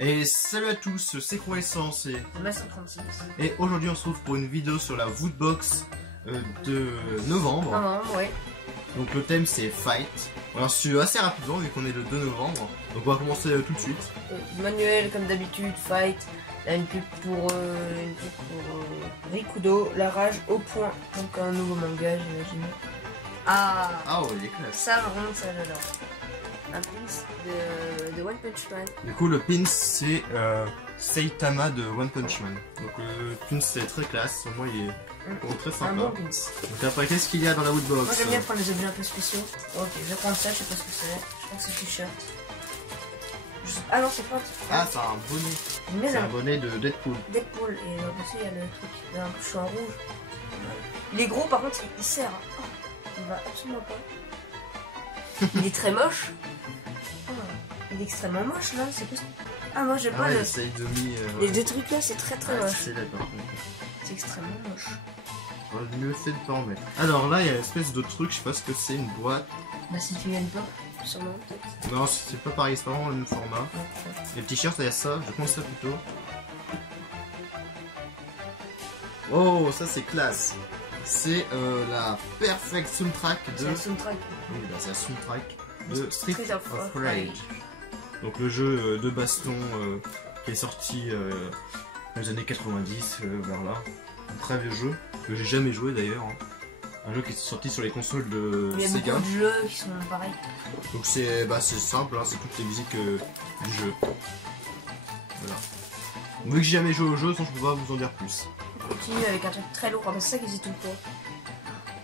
Et salut à tous, c'est Croissance et Master36. Et aujourd'hui on se retrouve pour une vidéo sur la Woodbox de novembre. Ouais. Donc le thème c'est Fight. Alors c'est assez rapidement vu qu'on est le 2 novembre. Donc on va commencer tout de suite. Manuel comme d'habitude, Fight. Là une pub pour Rikudo, la rage au point. Donc un nouveau manga j'imagine. Ah ouais, il est classe. Ça vraiment ça j'adore. Un pins de One Punch Man. Du coup le pin c'est Saitama de One Punch Man. Donc le pin c'est très classe, moi il est très sympa. Un bon pins. Donc après qu'est-ce qu'il y a dans la Woodbox? Moi j'aime bien prendre les objets un peu spéciaux. Ok, je vais prendre ça, je sais pas ce que c'est. Je pense que c'est t-shirt. Ah non, c'est pas. Ah, c'est un bonnet. Mais c'est un bonnet de Deadpool. Deadpool, et dessus il y a le truc, il y a un bouchon en rouge. Il est gros par contre, il sert. Oh, il va absolument pas. Il est très moche. Oh, il est extrêmement moche là, c'est quoi? Ah, moi j'ai pas le. Les deux trucs là, c'est très moche. C'est d'accord. C'est extrêmement moche. On aurait mieux fait de pas en mettre. Alors là, il y a une espèce de truc, je sais pas ce que c'est, une boîte. Bah, si tu viens pas, sûrement peut-être. Non, c'est pas pareil, c'est pas vraiment le même format. Les t-shirts, il y a ça, je pense ça plutôt. Oh, ça c'est classe. C'est la perfect soundtrack de. C'est la soundtrack. Oui, bah, c'est la soundtrack de Street of Rage. Rage. Donc le jeu de baston qui est sorti dans les années 90 vers là. Un très vieux jeu que j'ai jamais joué d'ailleurs. Hein. Un jeu qui est sorti sur les consoles de Il y a Sega. beaucoup de jeux qui sont pareils. Donc c'est simple, hein, c'est toutes les musiques du jeu. Voilà. Donc, vu que j'ai jamais joué au jeu, je peux pas vous en dire plus. On continue avec un truc très lourd, c'est ça qu'ils disent tout le temps.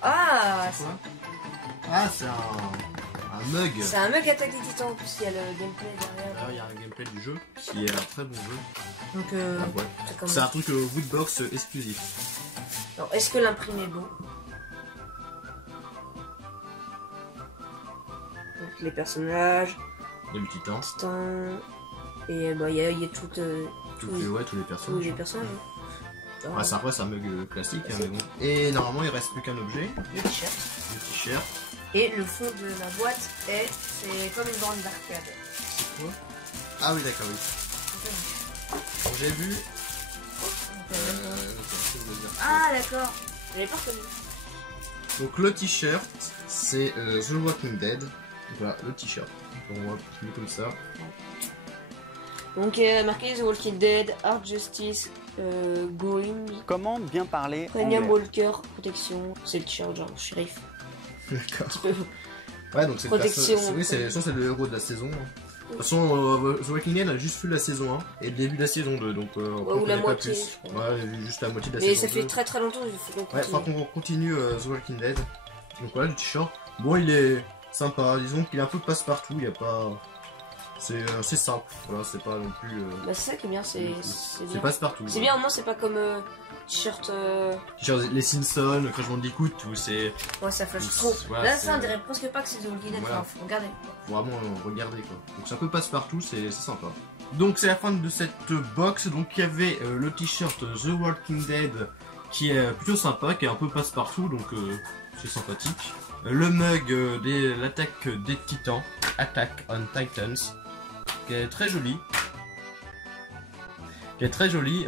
Ah, c'est un mug. C'est un mug Attaque des Titans, en plus il y a le gameplay derrière. Alors il y a un gameplay du jeu qui est un très bon jeu. Donc ouais. C'est un truc Woodbox exclusif. Alors est-ce que l'imprimé est beau? Donc les personnages. Il y a le titan. Et bah il y a toutes tous les personnages. Tous les personnages. Ouais, c'est un mug classique, hein, mais bon. Et normalement il reste plus qu'un objet. Le t-shirt. Le t-shirt. Et le fond de la boîte c'est comme une borne d'arcade. C'est quoi? Ah oui, d'accord, oui. Bon, j'ai vu. Ah d'accord. Je l'ai pas reconnu. Donc le t-shirt, c'est The Walking Dead. Voilà, le t-shirt. On va continuer comme ça. Donc marqué The Walking Dead, Art Justice, Going. Comment bien parler Premium Walker, protection. C'est le t-shirt genre shérif. D'accord. Ouais, donc c'est protection. Oui, c'est le héros de la saison. Hein. De toute façon, The Walking Dead a juste fait la saison 1 et le début de la saison 2, donc ou la moitié. Ouais, juste la moitié de la mais saison 2. Mais ça fait très longtemps, il faut qu'on continue. Ouais, il faudra qu'on continue The Walking Dead. Donc voilà, le t-shirt. Bon, il est sympa, disons qu'il est un peu passe-partout, il n'y a pas... C'est simple, voilà, c'est pas non plus... Bah c'est ça qui est bien, c'est bien. passe-partout. C'est bien, au moins c'est pas comme t-shirt... Les Simpsons, Crash Bandicoot, où c'est... Ouais, ça flash trop. Ouais, là, ça, on dirait presque pas que c'est The Walking Dead, voilà. faut regarder. Faut vraiment regarder, quoi. Donc c'est un peu passe-partout, c'est sympa. Donc c'est la fin de cette box, donc il y avait le t-shirt The Walking Dead, qui est plutôt sympa, qui est un peu passe-partout, donc c'est sympathique. Le mug de l'attaque des titans, Attack on Titans, qui est très joli.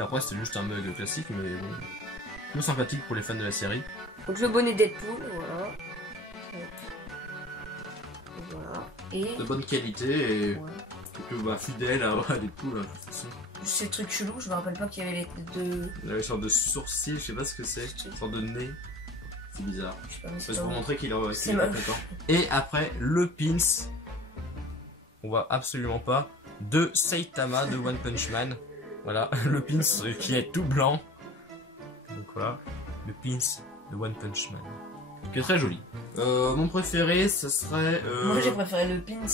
Après c'est juste un mug classique, mais bon, plus sympathique pour les fans de la série. Donc le bonnet Deadpool, voilà. Voilà. Et... De bonne qualité et fidèle à Deadpool, hein, de toute façon. Ces trucs chelous, je me rappelle pas qu'il y avait les deux... Il y a une sorte de sourcil, je sais pas ce que c'est, une sorte de nez. C'est bizarre. Je vais vous montrer qu'il est pas content. Et après, le pins, on voit absolument pas, de Saitama de One Punch Man. Voilà, le pins qui est tout blanc. Donc voilà, le pins de One Punch Man. Qui est très joli. Mon préféré, ce serait... Moi j'ai préféré le pins.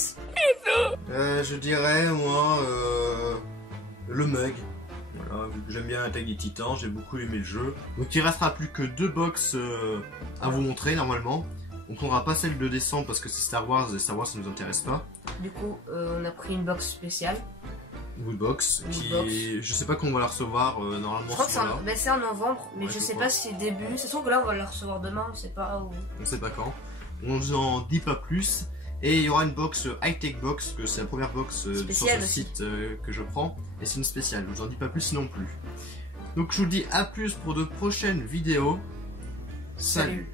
Je dirais, moi, le mug. Voilà, vu que j'aime bien Attaque des Titans, j'ai beaucoup aimé le jeu. Donc il restera plus que 2 box à vous montrer normalement. On prendra pas celle de décembre parce que c'est Star Wars et Star Wars ça nous intéresse pas. Du coup on a pris une box spéciale. Woodbox, je sais pas quand on va la recevoir normalement. Je crois que c'est en novembre, mais ouais, je sais pas si c'est début. C'est sûr que là on va la recevoir demain, on sait pas où. On sait pas quand. On vous en dit pas plus. Et il y aura une box high-tech box, que c'est la première box sur Spéciale ce aussi. site que je prends. Et c'est une spéciale, je vous en dis pas plus non plus. Donc je vous dis à plus pour de prochaines vidéos. Salut.